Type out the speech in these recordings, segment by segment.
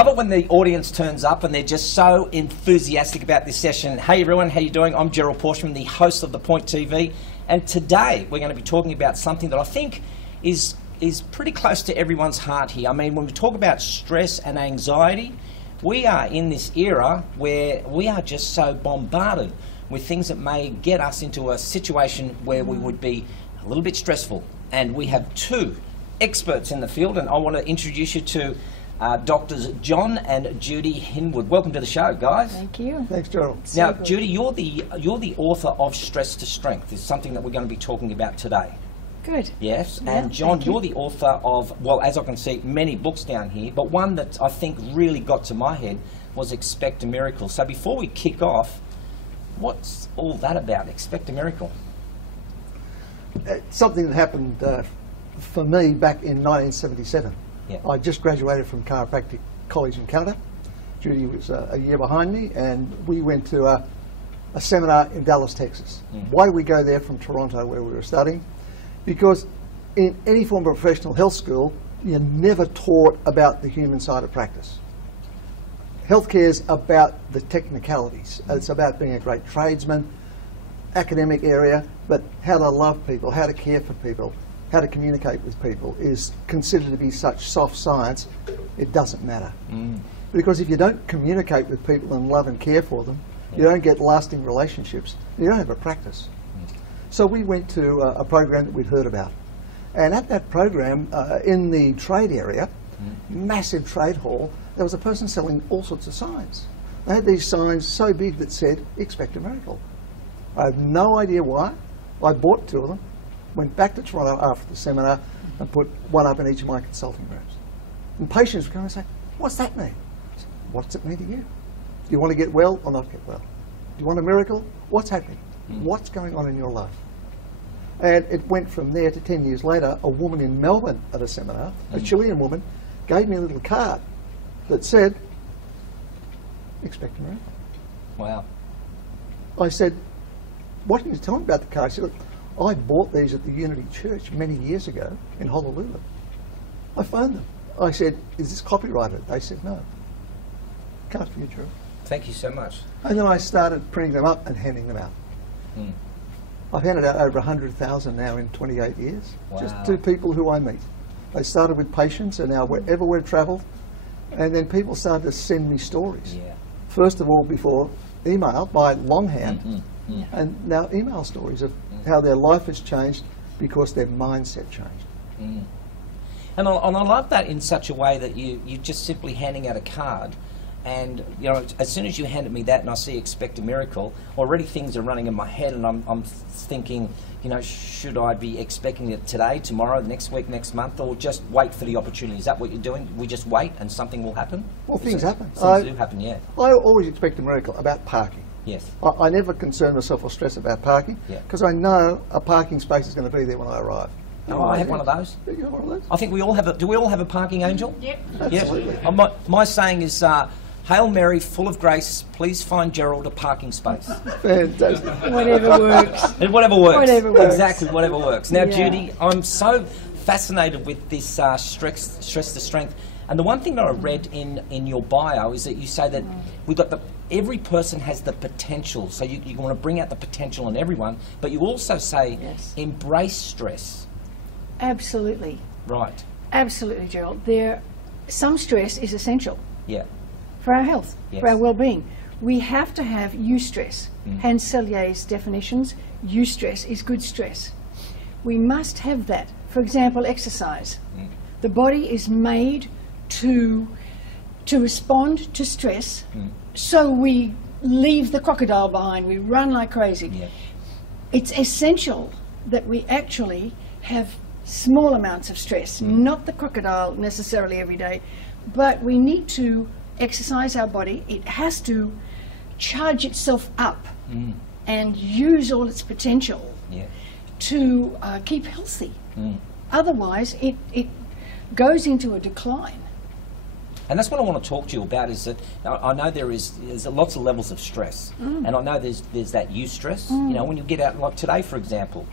love it when the audience turns up and they're just so enthusiastic about this session. Hey everyone, how you doing? I'm Gerald Pauschmann, the host of The Point TV, and today we're going to be talking about something that I think is pretty close to everyone's heart here. I mean, when we talk about stress and anxiety, we are in this era where we are just so bombarded with things that may get us into a situation where we would be a little bit stressful. And we have two experts in the field, and I want to introduce you to Drs John and Judy Hinwood. Welcome to the show, guys. Thank you. Thanks, Gerald. Now, Judy, you're the author of Stress to Strength. It's something that we're going to be talking about today. Good. Yes, Yeah, and John, you. you're the author of, well, as I can see, many books down here, but one that I think really got to my head was Expect a Miracle. So before we kick off, what's all that about, Expect a Miracle? Something that happened for me back in 1977. Yeah. I just graduated from Chiropractic College in Canada. Judy was a year behind me, and we went to a seminar in Dallas, Texas. Why did we go there from Toronto, where we were studying? Because in any form of professional health school, you're never taught about the human side of practice. Healthcare is about the technicalities. It's about being a great tradesman, academic area, but how to love people, how to care for people, how to communicate with people is considered to be such soft science, it doesn't matter. Because if you don't communicate with people and love and care for them, you don't get lasting relationships, you don't have a practice. So we went to a program that we'd heard about. And at that program, in the trade area, massive trade hall, there was a person selling all sorts of signs. They had these signs so big that said, "Expect a miracle." I have no idea why. I bought two of them, went back to Toronto after the seminar and put one up in each of my consulting rooms. And patients would come and say, "What's that mean?" I said, "What does it mean to you? Do you want to get well or not get well? Do you want a miracle? What's happening? What's going on in your life?" And it went from there to 10 years later, a woman in Melbourne at a seminar, a Chilean woman, gave me a little card that said, "Expect a miracle." Wow. I said, "Why didn't you tell me about the card?" She said, "I bought these at the Unity Church many years ago in Honolulu." I phoned them. I said, "Is this copyrighted?" They said, "No." Can't for you, Drew. Thank you so much. And then I started printing them up and handing them out. I've handed out over 100,000 now in 28 years, just to people who I meet. They started with patients, and now wherever we've travelled, and then people started to send me stories. Yeah. First of all, before email, by longhand, and now email stories of how their life has changed because their mindset changed. And I love that in such a way that you're just simply handing out a card. And you know, as soon as you handed me that and I see Expect a Miracle, already things are running in my head, and I'm thinking, you know, should I be expecting it today, tomorrow, next week, next month, or just wait for the opportunity? Is that what you're doing? We just wait and something will happen? Well, things happen. Things do happen, yeah. I always expect a miracle about parking. Yes. I never concern myself or stress about parking, because I know a parking space is going to be there when I arrive. Oh, I have one of those. You have one of those? I think we all have a, do we all have a parking angel? Yep. Absolutely. Yeah. My saying is, Hail Mary, full of grace, please find Gerald a parking space. Fantastic. Whatever works. Whatever works. Whatever works. Exactly, whatever works. Now, Yeah. Judy, I'm so fascinated with this stress to strength. And the one thing that I read in your bio is that you say that we've got every person has the potential. So you want to bring out the potential in everyone, but you also say embrace stress. Absolutely. Right. Absolutely, Gerald. Some stress is essential Yeah. for our health, Yes. for our well-being. We have to have eustress. Hans Selye's definitions, eustress is good stress. We must have that. For example, exercise. The body is made to respond to stress, so we leave the crocodile behind, we run like crazy. Yeah. It's essential that we actually have small amounts of stress, not the crocodile necessarily every day, but we need to exercise our body. It has to charge itself up and use all its potential to keep healthy. Otherwise, it goes into a decline. And that's what I want to talk to you about, is that I know there's lots of levels of stress. And I know there's that eustress. You know, when you get out, like today, for example,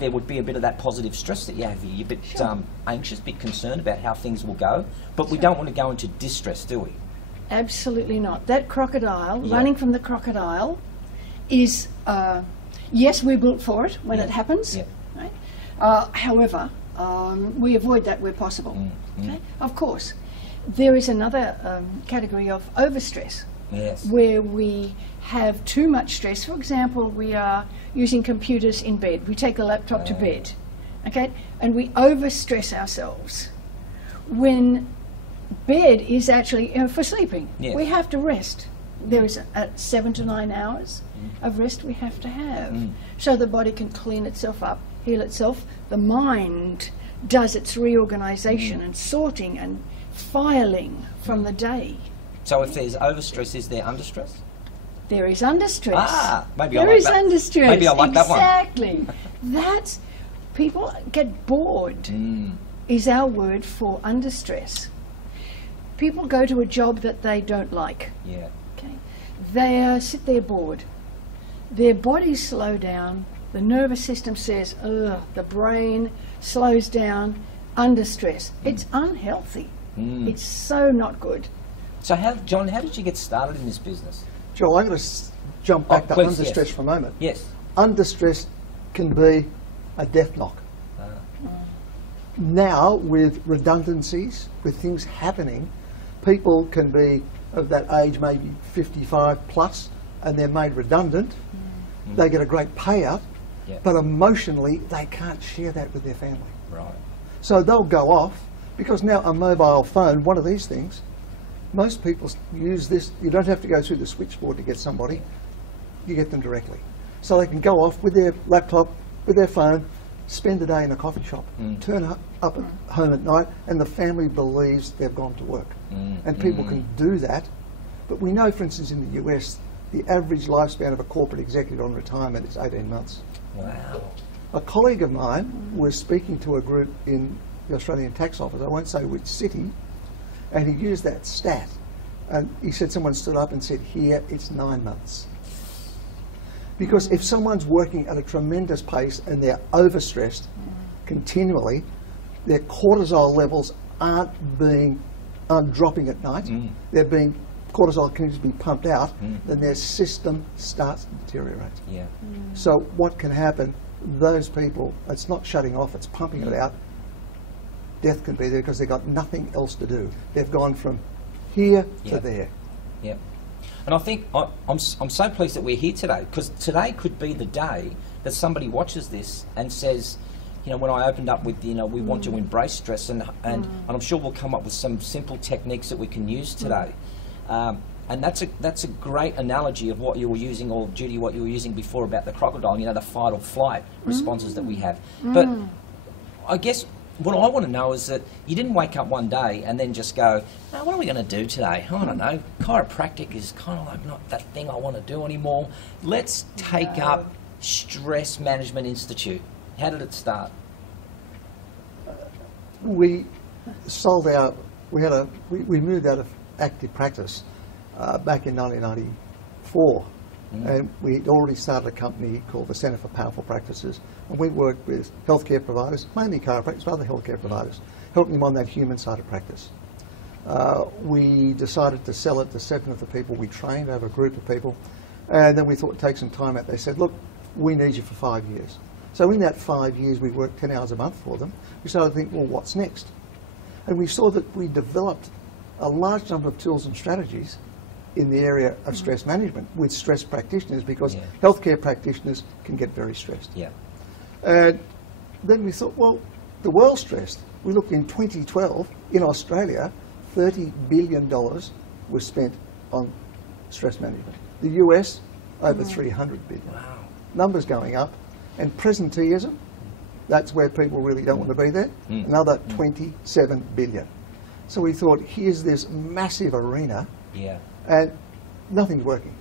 there would be a bit of that positive stress that you have. You're a bit anxious, a bit concerned about how things will go. But we don't want to go into distress, do we? Absolutely not. That crocodile, running from the crocodile, is, yes, we're built for it when it happens. Right? However, we avoid that where possible. Okay? Of course, there is another category of overstress, where we have too much stress. For example, we are using computers in bed. We take a laptop to bed, okay, and we overstress ourselves. When bed is actually for sleeping, we have to rest. There is 7 to 9 hours of rest we have to have, so the body can clean itself up, heal itself. The mind does its reorganization and sorting and filing from the day. So if there's overstress, is there understress? There is understress. Ah, maybe there I like is that. understress. Maybe I like that one. Exactly. That's, people get bored, is our word for understress. People go to a job that they don't like. Yeah. Okay. They sit there bored. Their bodies slow down. The nervous system says, ugh, the brain slows down, under stress. It's unhealthy. It's so not good. So, John, how did you get started in this business? Joel, I'm going to jump back to please, understress for a moment. Yes. Understress can be a death knock. Now, with redundancies, with things happening, people can be of that age, maybe 55 plus, and they're made redundant. They get a great payout, but emotionally they can't share that with their family. Right. So they'll go off, because now a mobile phone, one of these things, most people use this. You don't have to go through the switchboard to get somebody. You get them directly. So they can go off with their laptop, with their phone, spend the day in a coffee shop, turn up at home at night, and the family believes they've gone to work. And people can do that. But we know, for instance, in the US, the average lifespan of a corporate executive on retirement is 18 months. Wow. A colleague of mine was speaking to a group in the Australian Tax Office, I won't say which city, and he used that stat. And he said someone stood up and said, here, it's 9 months. Because if someone's working at a tremendous pace and they're overstressed continually, their cortisol levels aren't dropping at night. Cortisol can just be pumped out, then their system starts to deteriorate. Yeah. So what can happen, those people, it's not shutting off, it's pumping it out. Death can be there because they've got nothing else to do. They've gone from here to there. Yeah. And I think I'm so pleased that we're here today, because today could be the day that somebody watches this and says, you know, when I opened up with, you know, we want to embrace stress, and I'm sure we'll come up with some simple techniques that we can use today. And that's a great analogy of what you were using, or Judy, what you were using before about the crocodile, you know, the fight or flight responses that we have. But I guess what I want to know is that you didn't wake up one day and then just go, oh, what are we going to do today? I don't know. Chiropractic is kind of like not that thing I want to do anymore. Let's take up Stress Management Institute. How did it start? We sold our, we moved out of active practice back in 1994, and we'd already started a company called the Centre for Powerful Practices, and we worked with healthcare providers, mainly chiropractors, but other healthcare providers, helping them on that human side of practice. We decided to sell it to 7 of the people we trained, over a group of people, and then we thought, take some time out. They said, look, we need you for 5 years. So in that 5 years, we worked 10 hours a month for them. We started to think, well, what's next? And we saw that we developed a large number of tools and strategies in the area of stress management with stress practitioners, because healthcare practitioners can get very stressed. And then we thought, well, the world's stressed. We looked in 2012, in Australia, $30 billion was spent on stress management. The US, over $300 billion. Wow. Numbers going up. And presenteeism, that's where people really don't want to be there, another 27 billion. So we thought, here's this massive arena, and nothing's working.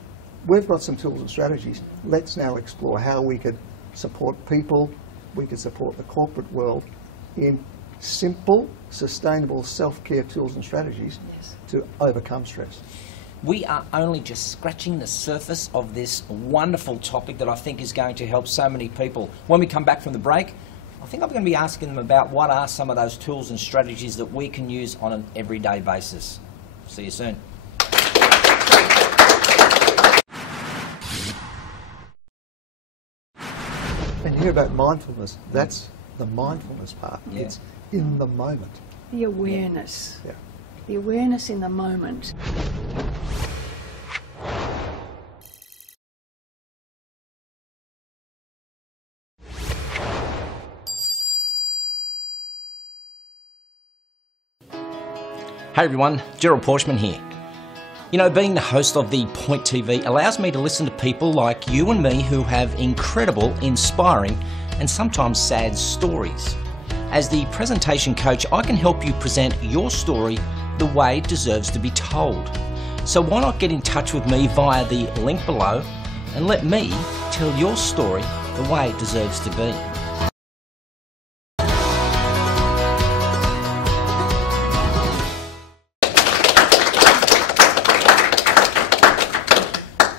We've got some tools and strategies. Let's now explore how we could support people, we could support the corporate world in simple, sustainable self-care tools and strategies to overcome stress. We are only just scratching the surface of this wonderful topic that I think is going to help so many people. When we come back from the break, I think I'm going to be asking them about what are some of those tools and strategies that we can use on an everyday basis. See you soon. And you hear about mindfulness. That's the mindfulness part. Yeah. It's in the moment. The awareness. Yeah. The awareness in the moment. Hey everyone, Gerald Pauschmann here. You know, being the host of the Point TV allows me to listen to people like you and me who have incredible, inspiring, and sometimes sad stories. As the presentation coach, I can help you present your story the way it deserves to be told. So why not get in touch with me via the link below and let me tell your story the way it deserves to be.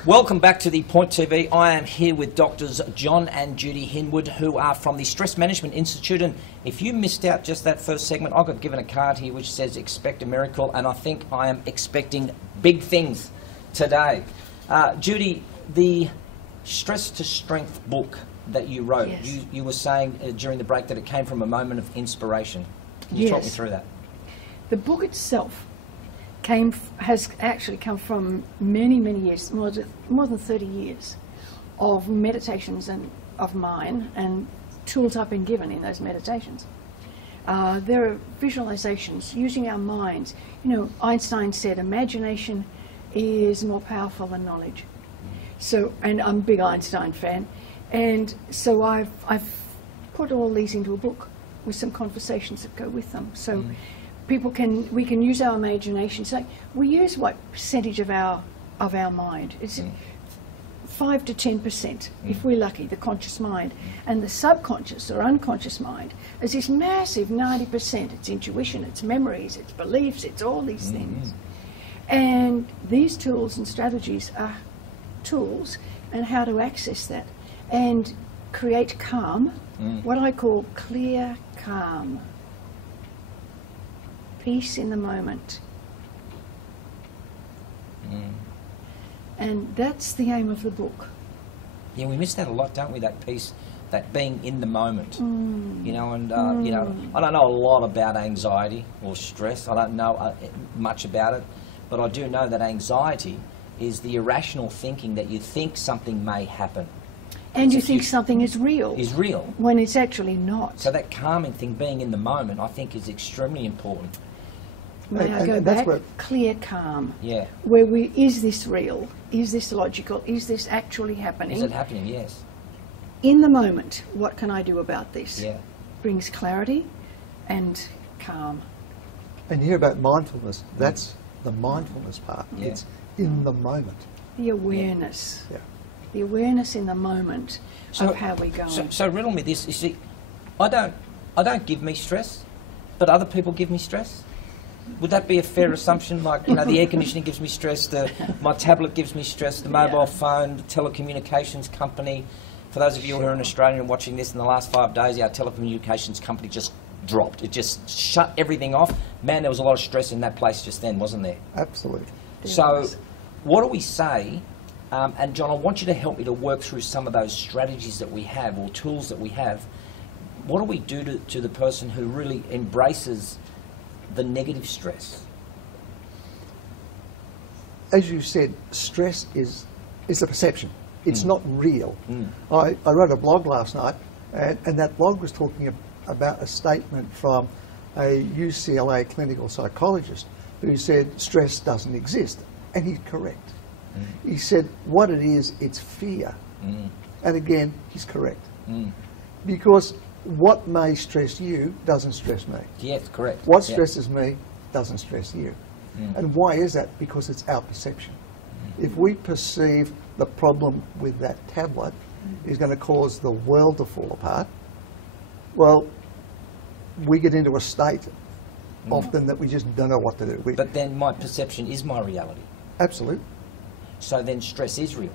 Welcome back to the Point TV. I am here with Drs John and Judy Hinwood, who are from the Stress Management Institute. And if you missed out just that first segment, I got given a card here which says expect a miracle, and I think I am expecting big things today. Judy, the Stress to Strength book that you wrote, you were saying during the break that it came from a moment of inspiration. Can you talk me through that? The book itself has actually come from many, many years, more than 30 years of meditations and of mine and tools I've been given in those meditations. There are visualizations using our minds. You know, Einstein said imagination is more powerful than knowledge. So, and I'm a big Einstein fan, and so I've put all these into a book with some conversations that go with them. So. We can use our imagination. So we use what percentage of our mind? It's 5 to 10%, if we're lucky, the conscious mind. And the subconscious or unconscious mind is this massive 90%. It's intuition, it's memories, it's beliefs, it's all these things. And these tools and strategies are tools and how to access that and create calm, what I call clear calm. Peace in the moment. And that's the aim of the book. Yeah, we miss that a lot, don't we? That peace, that being in the moment. You know, and you know, I don't know a lot about anxiety or stress. I don't know much about it, but I do know that anxiety is the irrational thinking that you think something may happen. And you think something is real. Is real. When it's actually not. So that calming thing, being in the moment, I think is extremely important. May I go back? Clear calm. Yeah. Where is this real? Is this logical? Is this actually happening? Is it happening? Yes. In the moment, what can I do about this? Yeah. Brings clarity and calm. And you hear about mindfulness. That's the mindfulness part. Yeah. It's in the moment. The awareness. Yeah. The awareness in the moment of how we're going. So riddle me this. You see, I don't give me stress, but other people give me stress. Would that be a fair assumption? Like, you know, the air conditioning gives me stress, my tablet gives me stress, the mobile phone, the telecommunications company. For those of you who are in Australia and watching this, in the last 5 days, our telecommunications company just dropped. It just shut everything off. Man, there was a lot of stress in that place just then, wasn't there? Absolutely. So, what do we say? And John, I want you to help me to work through some of those strategies that we have, or tools that we have. What do we do to the person who really embraces the negative stress? As you said, stress is a perception. It's not real. I wrote a blog last night, and that blog was talking about a statement from a UCLA clinical psychologist who said stress doesn't exist. And he's correct. He said what it is, it's fear. And again, he's correct. Because what may stress you doesn't stress me. Yes, correct. What stresses me doesn't stress you. And why is that? Because it's our perception. If we perceive the problem with that tablet is going to cause the world to fall apart, well, we get into a state often that we just don't know what to do. But then my perception is my reality. Absolutely. So then stress is real.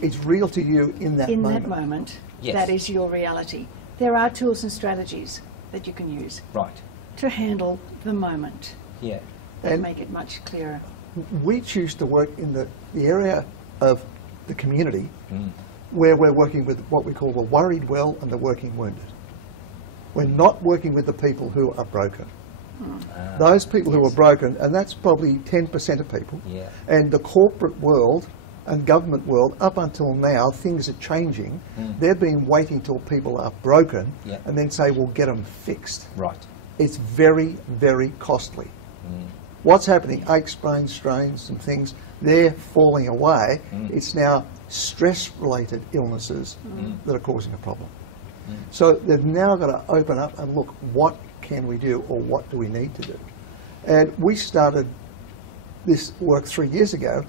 It's real to you in that moment. In that moment, Yes. that is your reality. There are tools and strategies that you can use Right. to handle the moment Yeah. that And- make it much clearer. We choose to work in the area of the community where we're working with what we call the worried well and the working wounded. We're not working with the people who are broken. Those people who are broken, and that's probably 10% of people, Yeah. and the corporate world and government world, up until now, things are changing. They've been waiting till people are broken Yeah. and then say, we'll get them fixed. Right. It's very, very costly. What's happening? Aches, sprains, strains and things, they're falling away. It's now stress-related illnesses that are causing a problem. So they've now got to open up and look, what can we do or what do we need to do? And we started this work 3 years ago,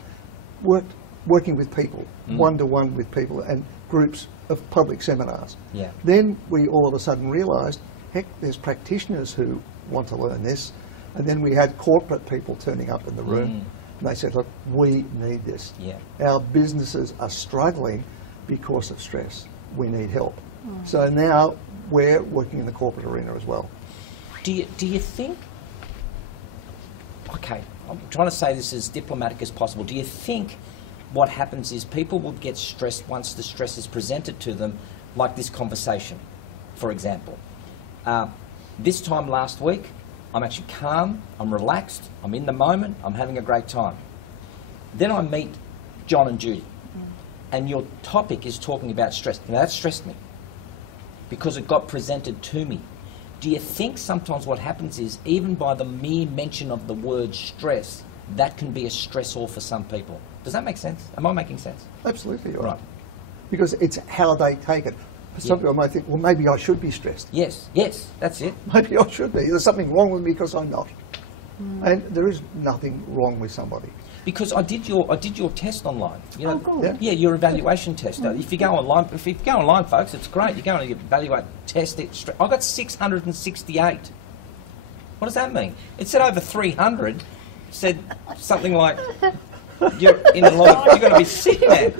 working with people, one-to-one with people and groups of public seminars. Yeah. Then we all of a sudden realised, heck, there's practitioners who want to learn this. And then we had corporate people turning up in the room and they said, look, we need this. Yeah. Our businesses are struggling because of stress. We need help. So now we're working in the corporate arena as well. Do you think, okay, I'm trying to say this as diplomatic as possible, do you think what happens is people will get stressed once the stress is presented to them, like this conversation, for example? This time last week, I'm actually calm, I'm relaxed, I'm in the moment, I'm having a great time. Then I meet John and Judy, and your topic is talking about stress. Now that stressed me, because it got presented to me. Do you think sometimes what happens is, even by the mere mention of the word stress, that can be a stressor for some people? Does that make sense? Am I making sense? Absolutely, you're Right. Because it's how they take it. Some people might think, well, maybe I should be stressed. Yes, that's it. Maybe I should be. There's something wrong with me because I'm not. And there is nothing wrong with somebody. Because I did your test online. You know, Oh, good. Yeah. your evaluation test. If you go online, folks, it's great. You go and you evaluate, test it. I got 668. What does that mean? It said over 300. Said something like, you're in a lot of, you're going to be sick, man.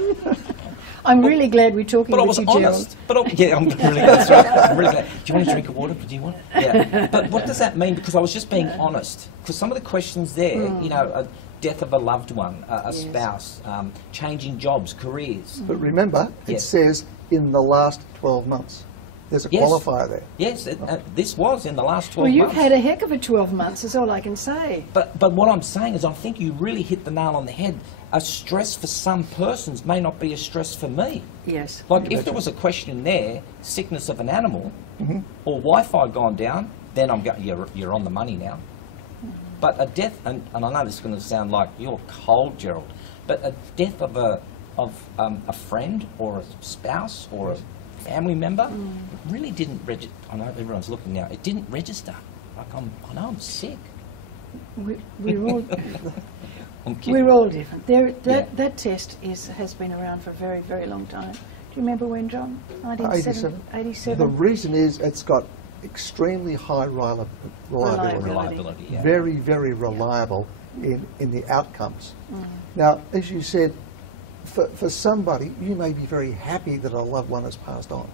I'm really glad we're talking But I with was you, Gerald. honest. Yeah, I'm really glad. That's right. I'm really glad. Do you want a drink of water? Do you want? Yeah. But what does that mean? Because I was just being honest. Because some of the questions there, you know, a death of a loved one, a spouse, changing jobs, careers. But remember, it Yes. says in the last 12 months. There's a Yes. qualifier there. Yes, this was in the last 12 Well, you've months. had a heck of a 12 months, is all I can say. But what I'm saying is, I think you really hit the nail on the head. A stress for some persons may not be a stress for me. Yes. Like if there was a question there, sickness of an animal, or Wi-Fi gone down, then you're on the money now. But a death, and I know this is going to sound like you're cold, Gerald, but a death of a friend or a spouse or a family member really didn't register. I know everyone's looking now. It didn't register. Like I know I'm sick. We're all I'm kidding. we're all different. Yeah. That test has been around for a very, very long time. Do you remember when, John? 87. 87. The reason is it's got extremely high reliability. Reliability, yeah. Very, very reliable in the outcomes. Now, as you said, for somebody, you may be very happy that a loved one has passed on.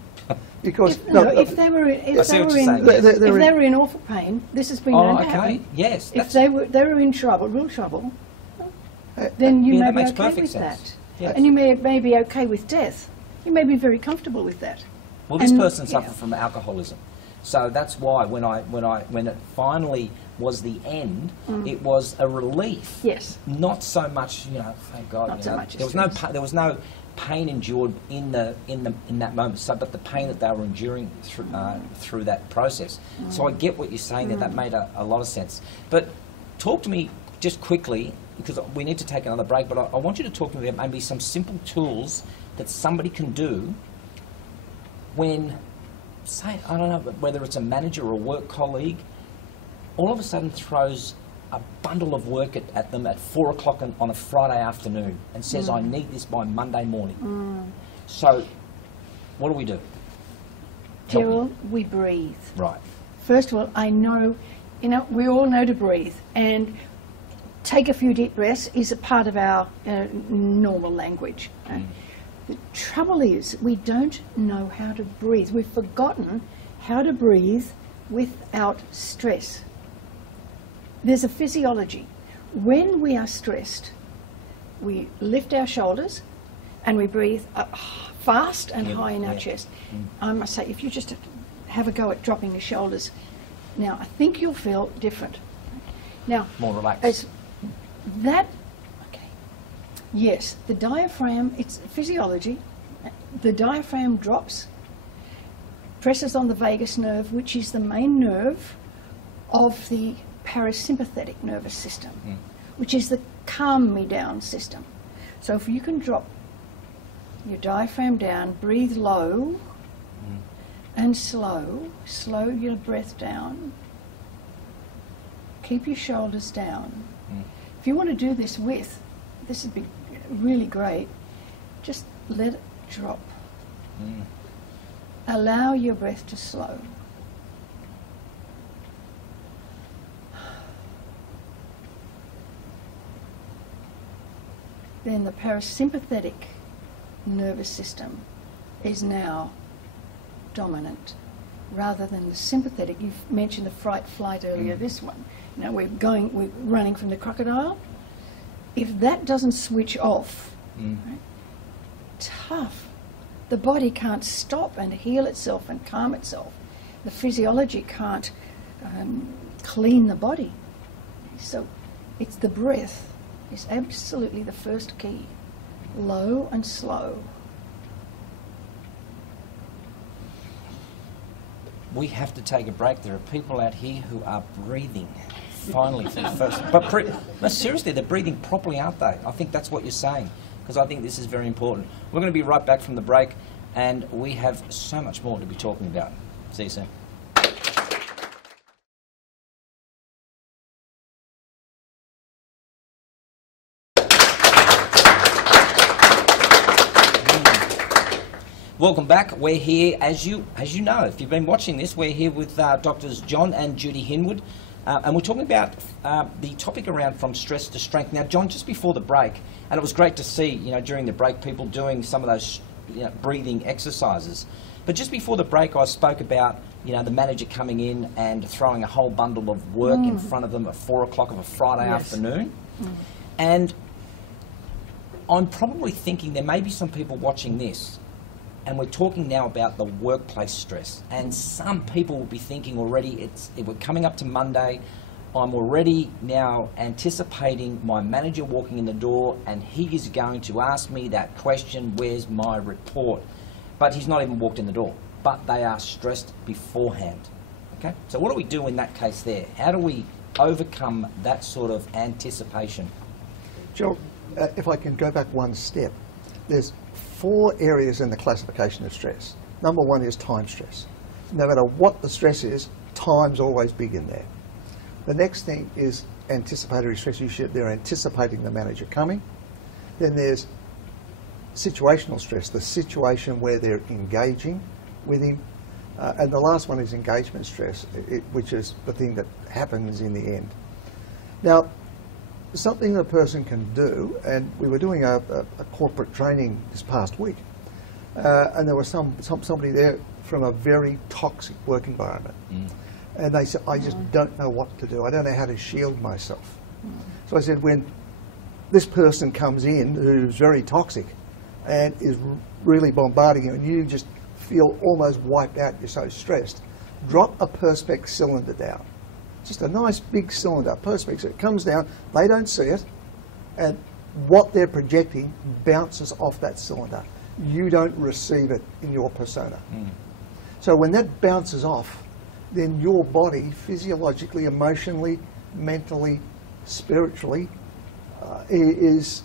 Because If they were I see what you're saying, yes. if they were in awful pain, this has been known to okay. happen. Yes. If they were in trouble, real trouble, then you Yeah, may that be makes okay perfect with sense. that. Yes. And you may be okay with death. You may be very comfortable with that. Well, this And- person yeah. suffered from alcoholism, so that's why when it finally was the end, it was a relief. Yes. Not so much, thank God. Not you so know, much there was no stress. there was no pain endured in that moment. So, but the pain that they were enduring through that process. So I get what you're saying there. That made a lot of sense. But talk to me just quickly, because we need to take another break. But I want you to talk to me about maybe some simple tools that somebody can do when, say, I don't know, whether it's a manager or a work colleague, all of a sudden throws a bundle of work at them at 4 o'clock on a Friday afternoon and says, I need this by Monday morning. So what do we do? Gerald, we breathe. Right. First of all, I know, we all know to breathe, and take a few deep breaths is a part of our normal language. The trouble is, we don't know how to breathe. We've forgotten how to breathe without stress. There's a physiology. When we are stressed, we lift our shoulders and we breathe fast and high in our chest. I must say, if you just have a go at dropping the shoulders, now I think you'll feel different. Now, more relaxed. Yes, the diaphragm, it's physiology. The diaphragm drops, presses on the vagus nerve, which is the main nerve of the parasympathetic nervous system, which is the calm me down system. So if you can drop your diaphragm down, breathe low and slow your breath down, keep your shoulders down. If you want to do this this would be really great, just let it drop. Allow your breath to slow. Then the parasympathetic nervous system is now dominant rather than the sympathetic. You've mentioned the fright-flight earlier, this one. Now we're running from the crocodile. If that doesn't switch off, right, tough. The body can't stop and heal itself and calm itself. The physiology can't clean the body. So it's the breath is absolutely the first key. Low and slow. We have to take a break. There are people out here who are breathing finally for the first... But seriously, they're breathing properly, aren't they? I think that's what you're saying, because I think this is very important. We're going to be right back from the break, and we have so much more to be talking about. See you soon. Welcome back. We're here, as you know, if you've been watching this, we're here with Drs John and Judy Hinwood, and we're talking about the topic around from stress to strength. Now, John, just before the break, and it was great to see, during the break, people doing some of those breathing exercises. But just before the break, I spoke about, the manager coming in and throwing a whole bundle of work in front of them at 4 o'clock of a Friday afternoon. And I'm probably thinking there may be some people watching this, and we're talking now about the workplace stress. And some people will be thinking already, we're coming up to Monday, I'm already now anticipating my manager walking in the door and he is going to ask me that question, where's my report? But he's not even walked in the door. But they are stressed beforehand. Okay? So what do we do in that case there? How do we overcome that sort of anticipation? Gerald, if I can go back one step, there's 4 areas in the classification of stress. Number 1 is time stress. No matter what the stress is, time's always big in there. The next thing is anticipatory stress. They're anticipating the manager coming. Then there's situational stress, the situation where they're engaging with him. And the last one is engagement stress, which is the thing that happens in the end. Now, something that a person can do, and we were doing a corporate training this past week, and there was somebody there from a very toxic work environment. And they said, I just don't know what to do. I don't know how to shield myself. So I said, when this person comes in who's very toxic and is really bombarding you and you just feel almost wiped out, you're so stressed, drop a Perspex cylinder down. Just a nice big cylinder, Perspex. It comes down, they don't see it, and what they're projecting bounces off that cylinder. You don't receive it in your persona. So when that bounces off, then your body, physiologically, emotionally, mentally, spiritually, is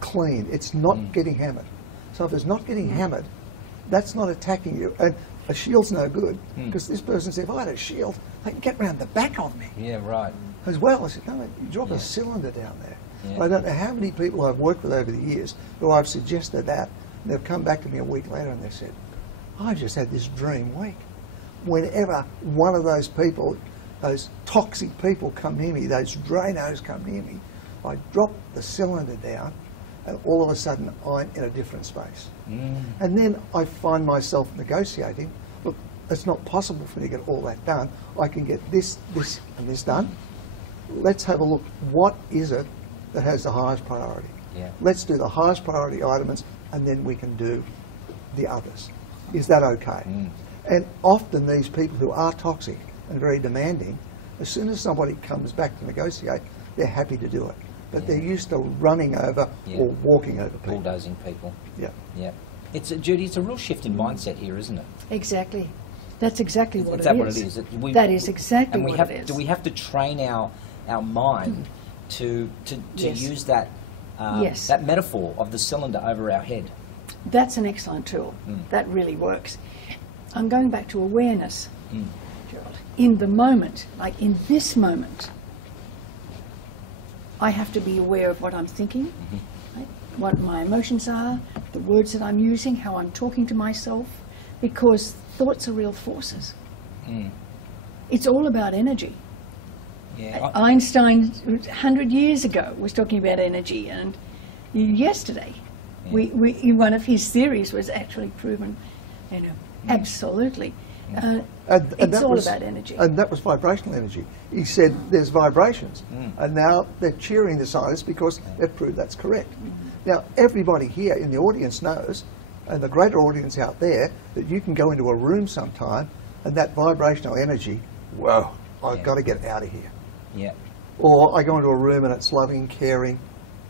clean. It's not getting hammered. So if it's not getting hammered, that's not attacking you. And a shield's no good, because this person said, if I had a shield, they can get round the back of me. Yeah, right. As well. I said, no, you drop a cylinder down there. Yeah. I don't know how many people I've worked with over the years who I've suggested that, and they've come back to me a week later and they said, I just had this dream week. Whenever one of those people, those toxic people come near me, those drainos come near me, I drop the cylinder down and all of a sudden I'm in a different space. And then I find myself negotiating, look, it's not possible for me to get all that done. I can get this, this and this done. Let's have a look. What is it that has the highest priority? Yeah. Let's do the highest priority items and then we can do the others. Is that okay? And often these people who are toxic and very demanding, as soon as somebody comes back to negotiate, they're happy to do it. But they're used to running over or walking over people. Bulldozing people. Yeah. Yeah. Judy, it's a real shift in mindset here, isn't it? Exactly. That's exactly what it is. Is that what it is? That is exactly what it is. Do we have to train our mind to Yes. use that Yes. that metaphor of the cylinder over our head? That's an excellent tool. That really works. I'm going back to awareness, Gerald. In the moment, like in this moment, I have to be aware of what I'm thinking, right? What my emotions are, the words that I'm using, how I'm talking to myself, because thoughts are real forces. It's all about energy. Yeah. Einstein, 100 years ago, was talking about energy, and yesterday, in one of his theories was actually proven, absolutely. And It's that all was- about energy. And that was vibrational energy. He said there's vibrations. And now they're cheering the scientists because they've proved that's correct. Now, everybody here in the audience knows, and the greater audience out there, that you can go into a room sometime and that vibrational energy, whoa, I've got to get out of here. Yeah. Or I go into a room and it's loving, caring,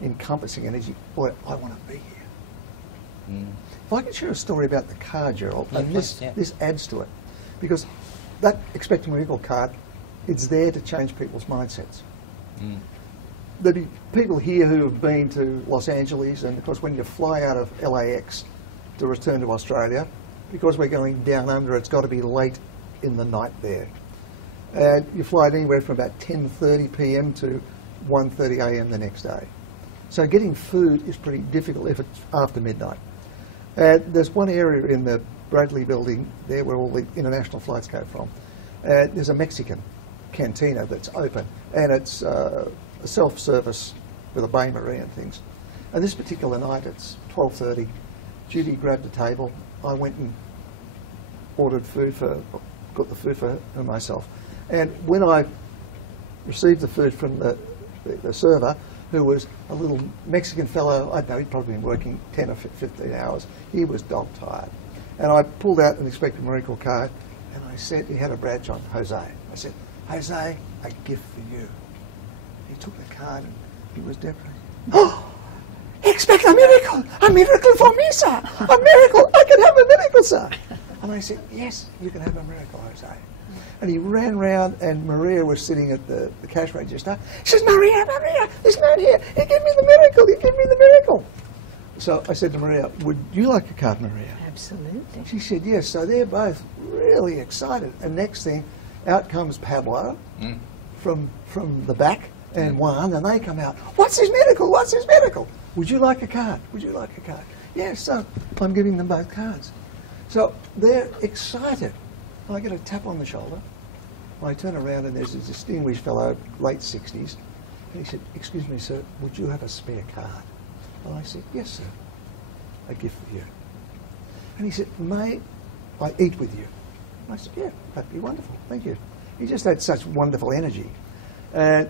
encompassing energy. Boy, I want to be here. If I could share a story about the car, Gerald, and please, yeah. this adds to it, because that Expect a Miracle card, it's there to change people's mindsets. There'll be people here who have been to Los Angeles, and of course when you fly out of LAX to return to Australia, because we're going down under, it's got to be late in the night there. And you fly anywhere from about 10:30 p.m. to 1:30 a.m. the next day. So getting food is pretty difficult if it's after midnight. There's one area in the Bradley building there where all the international flights go from. There's a Mexican cantina that's open, and it's a self-service with a bain-marie and things. And this particular night, it's 12:30. Judy grabbed a table. I went and got the food for her and myself. And when I received the food from the server, who was a little Mexican fellow, I don't know, he'd probably been working 10 or 15 hours. He was dog-tired. And I pulled out an Expect a Miracle card, and I said, he had a badge on, Jose. I said, Jose, a gift for you. He took the card, and he was definitely, oh, expect a miracle for me, sir. A miracle, I can have a miracle, sir. And I said, yes, you can have a miracle, Jose. And he ran round, and Maria was sitting at the cash register. She says, Maria, this man here, he gave me the miracle. So I said to Maria, would you like a card, Maria? Absolutely. She said, yes. So they're both really excited. And next thing, out comes Pablo from the back and Juan, and they come out, what's his miracle? Would you like a card? Yes, so I'm giving them both cards. So they're excited. I get a tap on the shoulder. I turn around and there's a distinguished fellow, late 60s. And he said, excuse me, sir, would you have a spare card? And I said, yes, sir, a gift for you. And he said, may I eat with you? And I said, yeah, that'd be wonderful, thank you. He just had such wonderful energy. And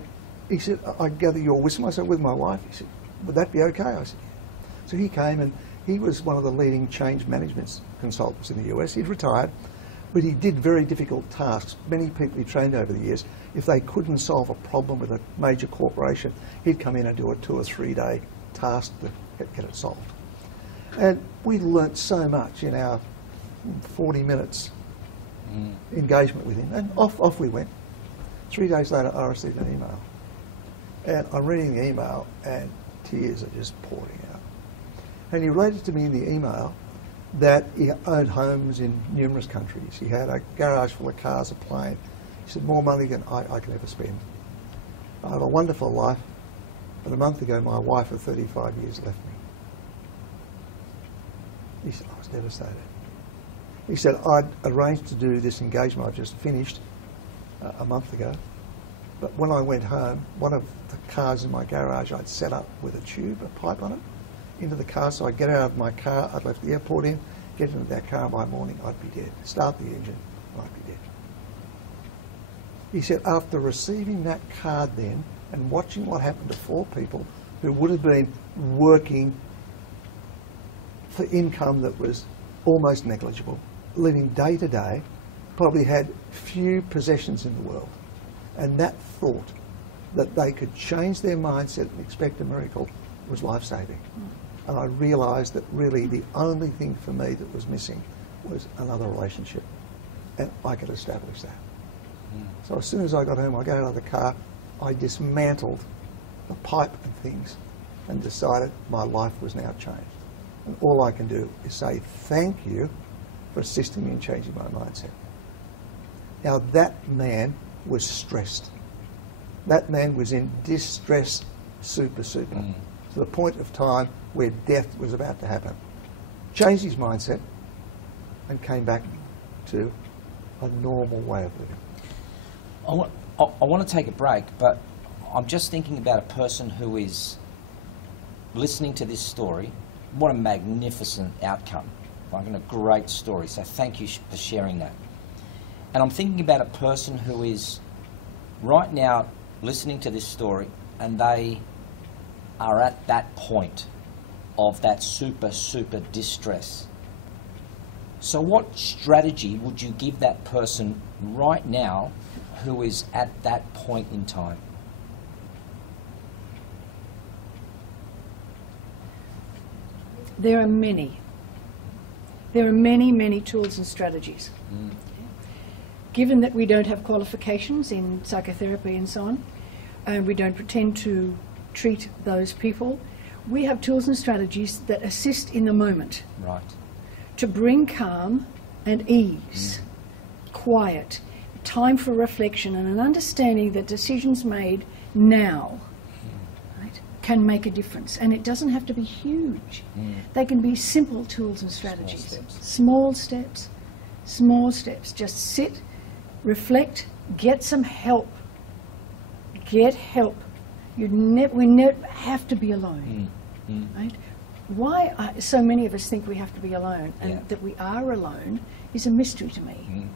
he said, I gather you're with me. I said, with my wife. He said, would that be okay? I said, yeah. So he came, and he was one of the leading change management consultants in the US. He'd retired. But he did very difficult tasks. Many people he trained over the years, if they couldn't solve a problem with a major corporation, he'd come in and do a 2 or 3 day task to get it solved. And we learnt so much in our 40 minutes engagement with him. And off we went. 3 days later, I received an email. And I'm reading the email, and tears are just pouring out. And he related to me in the email that he owned homes in numerous countries. He had a garage full of cars, a plane. He said, more money than I can ever spend. I have a wonderful life, but a month ago my wife of 35 years left me. He said, I was devastated. He said, I'd arranged to do this engagement I've just finished a month ago, but when I went home, one of the cars in my garage I'd set up with a tube, a pipe on it, into the car, so I'd get out of my car, I'd left the airport in, get into that car by morning, I'd be dead. Start the engine, I'd be dead. He said, after receiving that card then, and watching what happened to 4 people who would have been working for income that was almost negligible, living day to day, probably had few possessions in the world, and that thought that they could change their mindset and expect a miracle was life-saving. And I realised that really the only thing for me that was missing was another relationship, and I could establish that. So as soon as I got home, I got out of the car, I dismantled the pipe and things and decided my life was now changed. And all I can do is say thank you for assisting me in changing my mindset. Now that man was stressed. That man was in distress super, to the point of time where death was about to happen. Changed his mindset and came back to a normal way of living. I want to take a break, but I'm just thinking about a person who is listening to this story. What a magnificent outcome. Like, a great story. So thank you for sharing that. And I'm thinking about a person who is right now listening to this story, and they are at that point of that super distress. So what strategy would you give that person right now who is at that point in time? There are many. There are many tools and strategies. Given that we don't have qualifications in psychotherapy and so on, and we don't pretend to treat those people, we have tools and strategies that assist in the moment. Right. To bring calm and ease, quiet, time for reflection, and an understanding that decisions made now can make a difference. And it doesn't have to be huge. They can be simple tools and strategies. Small steps. Just sit, reflect, get some help. Get help. We never have to be alone. Right? Why so many of us think we have to be alone and that we are alone is a mystery to me.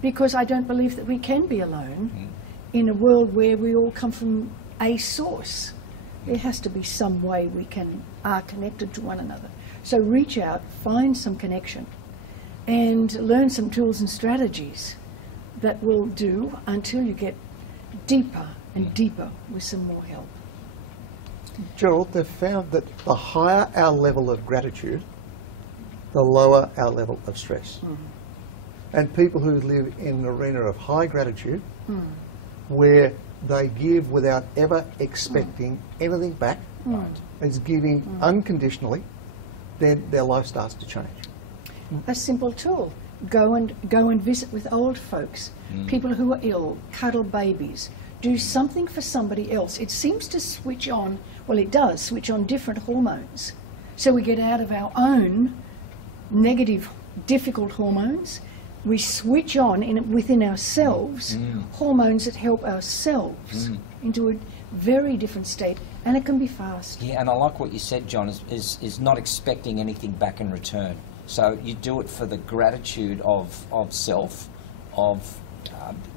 Because I don't believe that we can be alone in a world where we all come from a source. There has to be some way we are connected to one another. So reach out, find some connection, and learn some tools and strategies that will do until you get deeper and deeper with some more help. Gerald, they've found that the higher our level of gratitude, the lower our level of stress. And people who live in an arena of high gratitude, where they give without ever expecting anything back, it's giving unconditionally, then their life starts to change. A simple tool. Go and visit with old folks, people who are ill, cuddle babies, do something for somebody else. It seems to switch on, well, it does switch on different hormones. So we get out of our own negative, difficult hormones. We switch on within ourselves hormones that help ourselves into a very different state, and it can be fast. Yeah, and I like what you said, John, is not expecting anything back in return. So you do it for the gratitude of self, of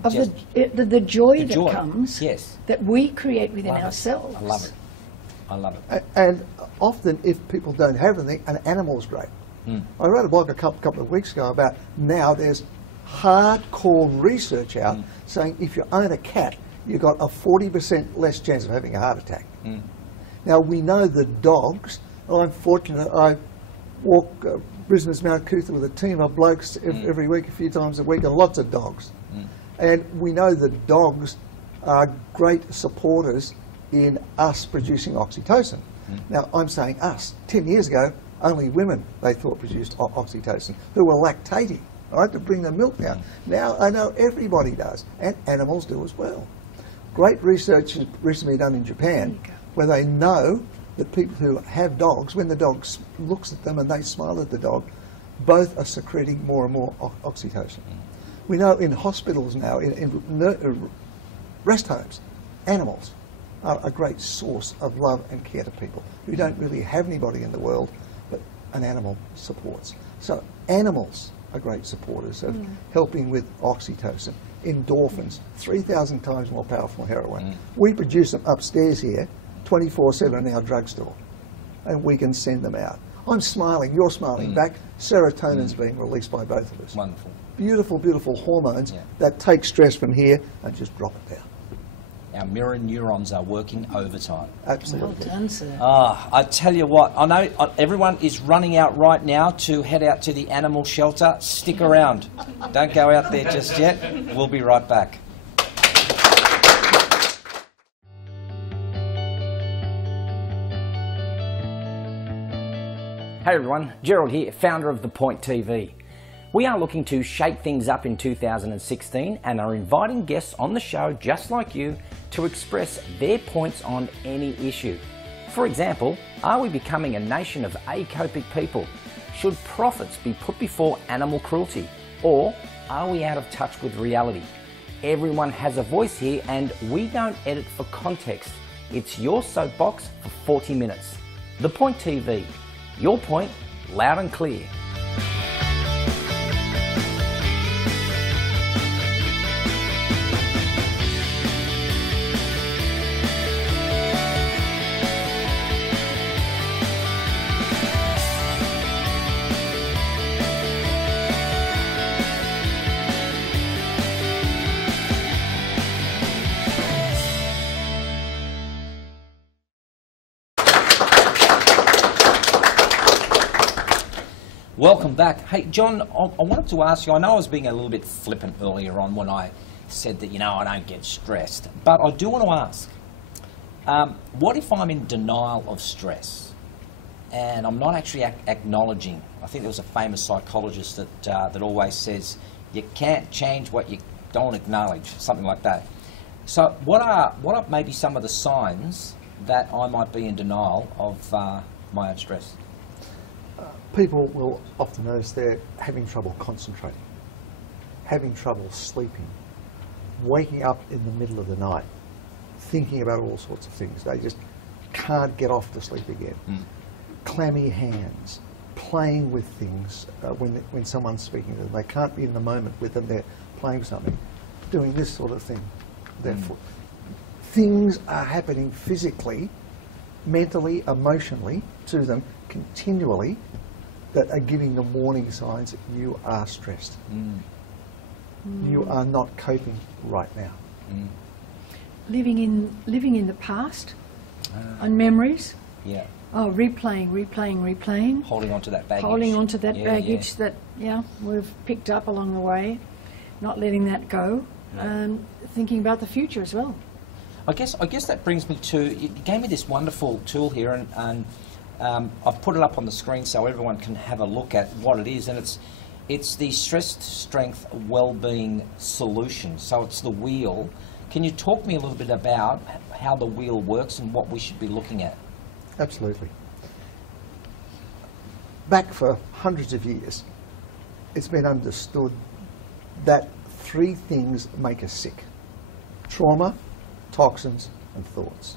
the joy that comes, that we create within ourselves. I love it. And often, if people don't have anything, an animal's great. I wrote a blog a couple of weeks ago about now there's hardcore research out saying if you own a cat, you've got a 40% less chance of having a heart attack. Now we know the dogs. I'm fortunate. I walk Brisbane's Mount Cootha with a team of blokes every week, a few times a week, and lots of dogs. And we know that dogs are great supporters in us producing oxytocin. Now I'm saying us. 10 years ago, only women they thought produced oxytocin who were lactating, right, to bring the milk down. Now I know everybody does, and animals do as well. Great research has recently done in Japan where they know that people who have dogs, when the dog looks at them and they smile at the dog, both are secreting more and more oxytocin. We know in hospitals now, in rest homes, animals are a great source of love and care to people who don't really have anybody in the world, but an animal supports. So animals are great supporters of helping with oxytocin, endorphins, 3,000 times more powerful than heroin. We produce them upstairs here, 24/7 in our drugstore, and we can send them out. I'm smiling, you're smiling back. Serotonin's being released by both of us. Wonderful. Beautiful, beautiful hormones that take stress from here and just drop it down. Our mirror neurons are working overtime. Absolutely. Well done, sir. I tell you what, I know everyone is running out right now to head out to the animal shelter. Stick around. Don't go out there just yet. We'll be right back. Hey everyone, Gerald here, founder of The Point TV. We are looking to shake things up in 2016 and are inviting guests on the show just like you to express their points on any issue. For example, are we becoming a nation of acopic people? Should profits be put before animal cruelty? Or are we out of touch with reality? Everyone has a voice here and we don't edit for context. It's your soapbox for 40 minutes. The Point TV. Your point, loud and clear. Welcome back. Hey, John, I wanted to ask you, I know I was being a little bit flippant earlier on when I said that, I don't get stressed, but I do want to ask, what if I'm in denial of stress and I'm not actually acknowledging? I think there was a famous psychologist that always says, you can't change what you don't acknowledge, something like that. So what are maybe some of the signs that I might be in denial of my own stress? People will often notice they're having trouble concentrating, having trouble sleeping, waking up in the middle of the night, thinking about all sorts of things. They just can't get off to sleep again. Clammy hands, playing with things when someone's speaking to them. They can't be in the moment with them, they're playing something, doing this sort of thing. Therefore, things are happening physically, mentally, emotionally to them continually that are giving them warning signs that you are stressed. You are not coping right now. Living in the past, on memories. Yeah. Oh, replaying. Holding on to that baggage. Holding on to that baggage that we've picked up along the way, not letting that go, thinking about the future as well. I guess that brings me to, you gave me this wonderful tool here, and I've put it up on the screen so everyone can have a look at what it is, and it's the Stress Strength Wellbeing Solution. So it's the wheel. Can you talk to me a little bit about how the wheel works and what we should be looking at? Absolutely. Back for hundreds of years, it's been understood that three things make us sick: trauma, toxins, and thoughts.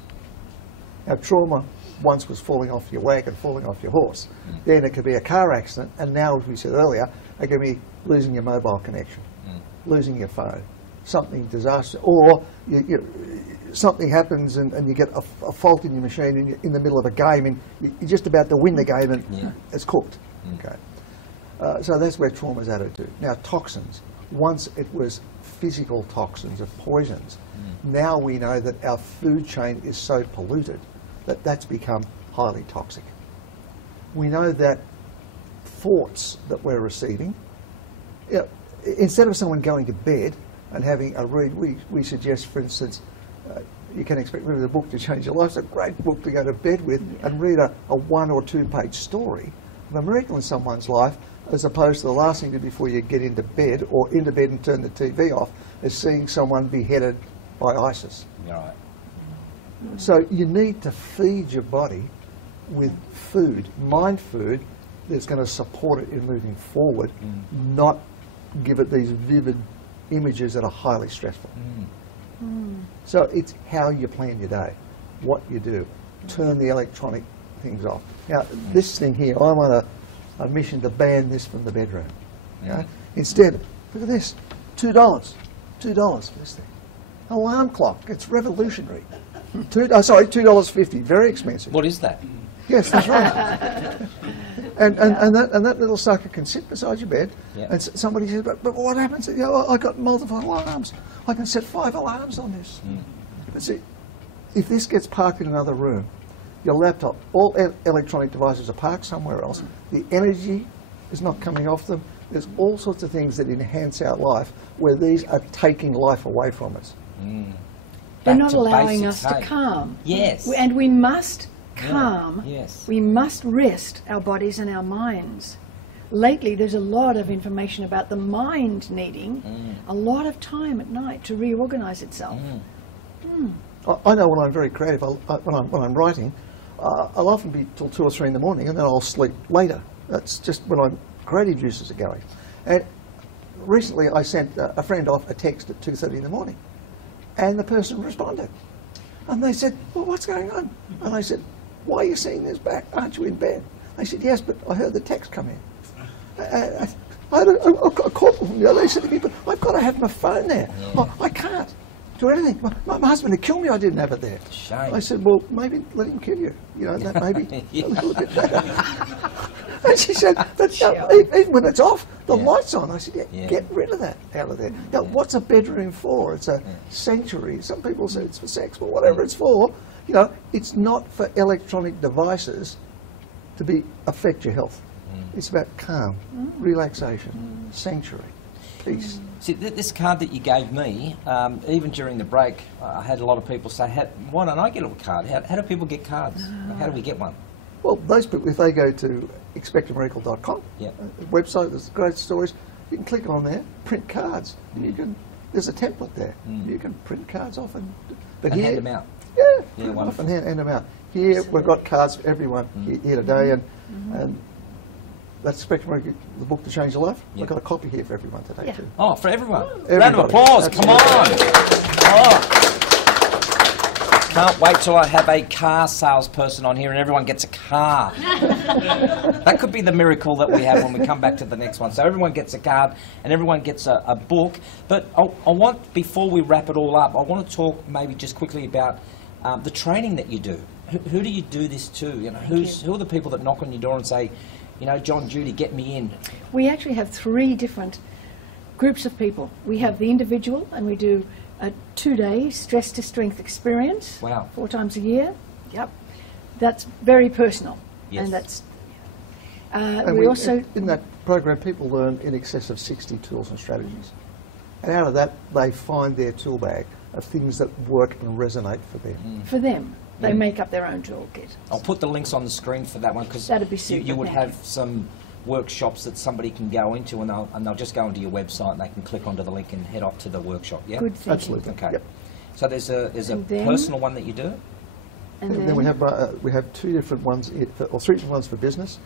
Now, trauma once was falling off your wagon, falling off your horse. Then it could be a car accident, and now, as we said earlier, it could be losing your mobile connection, losing your phone, something disastrous, or something happens and you get a fault in your machine and you're in the middle of a game and you're just about to win the game and it's cooked. Okay. So that's where trauma's added to. Now, toxins. Once it was physical toxins of poisons. Now we know that our food chain is so polluted that that's become highly toxic. We know that thoughts that we're receiving, instead of someone going to bed and having a read, we suggest, for instance, You Can Expect Reading a Book to Change Your Life. It's a great book to go to bed with and read a 1 or 2 page story of a miracle in someone's life, as opposed to the last thing to do before you get into bed or into bed and turn the TV off is seeing someone beheaded by ISIS. Right. So you need to feed your body with food, mind food, that's going to support it in moving forward, not give it these vivid images that are highly stressful. So it's how you plan your day, what you do, turn the electronic things off. Now, this thing here, I'm on a mission to ban this from the bedroom. You know? Instead, look at this, $2 for this thing. Alarm clock, it's revolutionary. $2.50, very expensive. What is that? Yes, that's right. and that little sucker can sit beside your bed, and somebody says, but what happens? You know, I got multiple alarms. I can set 5 alarms on this. But see, if this gets parked in another room, your laptop, all electronic devices are parked somewhere else. The energy is not coming off them. There's all sorts of things that enhance our life where these are taking life away from us. They're not allowing us to calm. Yes. And we must calm. Yes. We must rest our bodies and our minds. Lately, there's a lot of information about the mind needing a lot of time at night to reorganize itself. I know when I'm very creative, when I'm writing, I'll often be till 2 or 3 in the morning, and then I'll sleep later. That's just when my creative juices are going. And recently, I sent a friend off a text at 2:30 in the morning, and the person responded, and they said, "Well, what's going on?" And I said, "Why are you sending this back? Aren't you in bed?" They said, "Yes, but I heard the text come in." I had a call from them. They said to me, "But I've got to have my phone there. I can't do anything. My husband would kill me. I didn't have it there." Shame. I said, "Well, maybe let him kill you. You know, that maybe a little bit better." And she said, "But even when it's off, the light's on." I said, "Get rid of that out of there. Now, what's a bedroom for? It's a sanctuary. Some people say it's for sex, but whatever it's for, you know, it's not for electronic devices to affect your health. It's about calm, relaxation, sanctuary, peace." See, this card that you gave me, even during the break, I had a lot of people say, "Why don't I get a card? How do people get cards? How do we get one?" Well, those people, if they go to expectamiracle.com, website, there's great stories, you can click on there, print cards, and there's a template there. You can print cards off and hand them out. Yeah, off and hand them out. Here, we've got cards for everyone here today, and that's Spectrum Miracle, the book to change your life. We've got a copy here for everyone today, too. Oh, for everyone. Everybody. Round of applause, come on. Can't wait till I have a car salesperson on here and everyone gets a car. That could be the miracle that we have when we come back to the next one. So everyone gets a card and everyone gets a book. But I want, before we wrap it all up, I want to talk maybe just quickly about the training that you do. Who do you do this to? You know, who are the people that knock on your door and say, you know, "John, Judy, get me in"? We actually have 3 different groups of people. We have the individual, and we do a 2-day stress to strength experience. Wow. 4 times a year. Yep. That's very personal. Yes. And that's And we also in that program, people learn in excess of 60 tools and strategies. And out of that, they find their tool bag of things that work and resonate for them. for them. They make up their own toolkit. I'll put the links on the screen for that one, because That'd be super, you would thank have some workshops that somebody can go into, and they'll just go into your website and they can click onto the link and head off to the workshop. Yeah. Good thinking. Absolutely. Okay. Yep. So there's a And then- personal one that you do. And Then we have 2 different ones, or 3 different ones for business.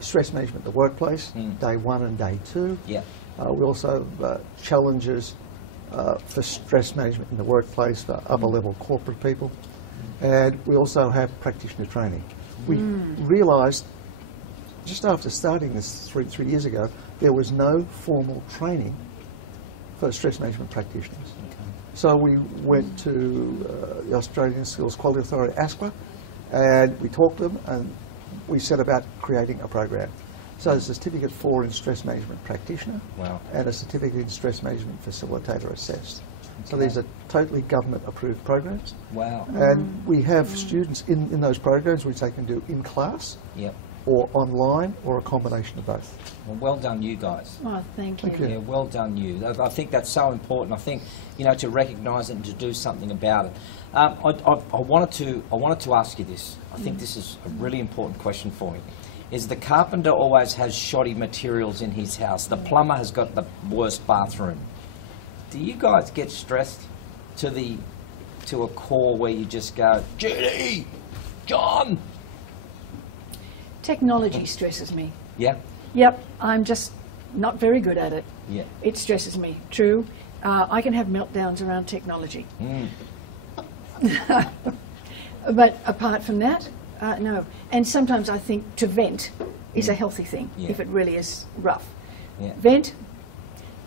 Stress management in the workplace, day 1 and day 2. Yeah. We also have challenges for stress management in the workplace for upper level corporate people. And we also have practitioner training. We realised just after starting this 3 years ago, there was no formal training for stress management practitioners. So we went to the Australian Skills Quality Authority, ASQA, and we talked to them, and we set about creating a program. So there's a Certificate 4 in Stress Management Practitioner, and a Certificate in Stress Management Facilitator Assessed. So these are totally government-approved programs. Wow. And we have students in those programs which they can do in class, or online, or a combination of both. Well done, you guys. Oh, thank you. Yeah, well done, you. I think that's so important. I think, you know, to recognise it and to do something about it. I wanted to ask you this. I think this is a really important question for me. Is the carpenter always has shoddy materials in his house? The plumber has got the worst bathroom. Do you guys get stressed to a core where you just go, "Judy, John"? Technology stresses me. Yeah? Yep, I'm just not very good at it. Yeah. It stresses me, true. I can have meltdowns around technology. But apart from that, no. And sometimes I think to vent is a healthy thing, if it really is rough. Yeah. Vent?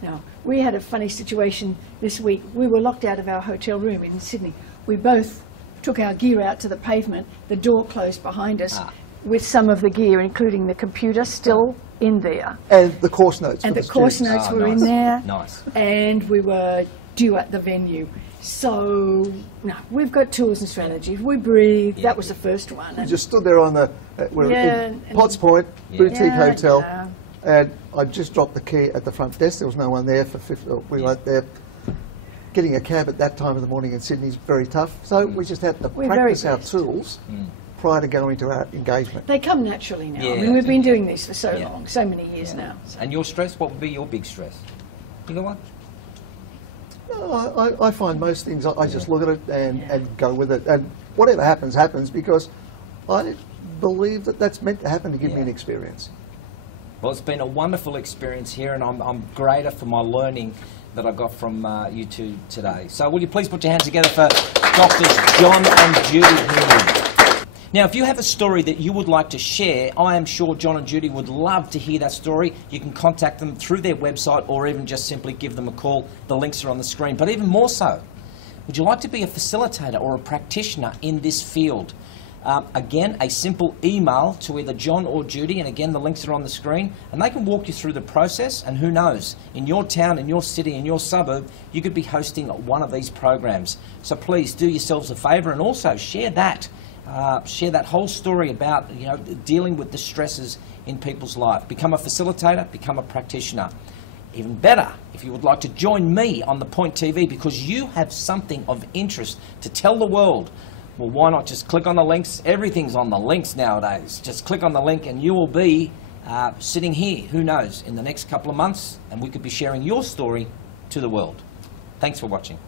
No. We had a funny situation this week. We were locked out of our hotel room in Sydney. We both took our gear out to the pavement. The door closed behind us with some of the gear, including the computer, still in there. And the course notes. And for the course students. notes were in there. Nice. And we were due at the venue. So, no, we've got tools and strategies. We breathe. Yeah. That was the first one. We just stood there on the we're in Potts Point boutique hotel, and I just dropped the key at the front desk. There was no one there for 50. We weren't there. Getting a cab at that time of the morning in Sydney is very tough. So we just had to practice our tools prior to going to our engagement. They come naturally now. Yeah, I mean, we've been doing this for so long, so many years now. And your stress? What would be your big stress? You got one? No, I find most things, I just look at it and go with it. And whatever happens, happens, because I believe that that's meant to happen to give me an experience. Well, it's been a wonderful experience here, and I'm greater for my learning that I got from you two today. So will you please put your hands together for Drs John and Judy Hinwood. Now, if you have a story that you would like to share, I am sure John and Judy would love to hear that story. You can contact them through their website or even just simply give them a call. The links are on the screen. But even more so, would you like to be a facilitator or a practitioner in this field? Again, a simple email to either John or Judy, and again, the links are on the screen, and they can walk you through the process, and who knows, in your town, in your city, in your suburb, you could be hosting one of these programs. So please do yourselves a favour and also share that whole story about dealing with the stresses in people's life. Become a facilitator, become a practitioner. Even better, if you would like to join me on The Point TV because you have something of interest to tell the world, well, why not just click on the links? Everything's on the links nowadays. Just click on the link and you will be sitting here, who knows, in the next couple of months, and we could be sharing your story to the world. Thanks for watching.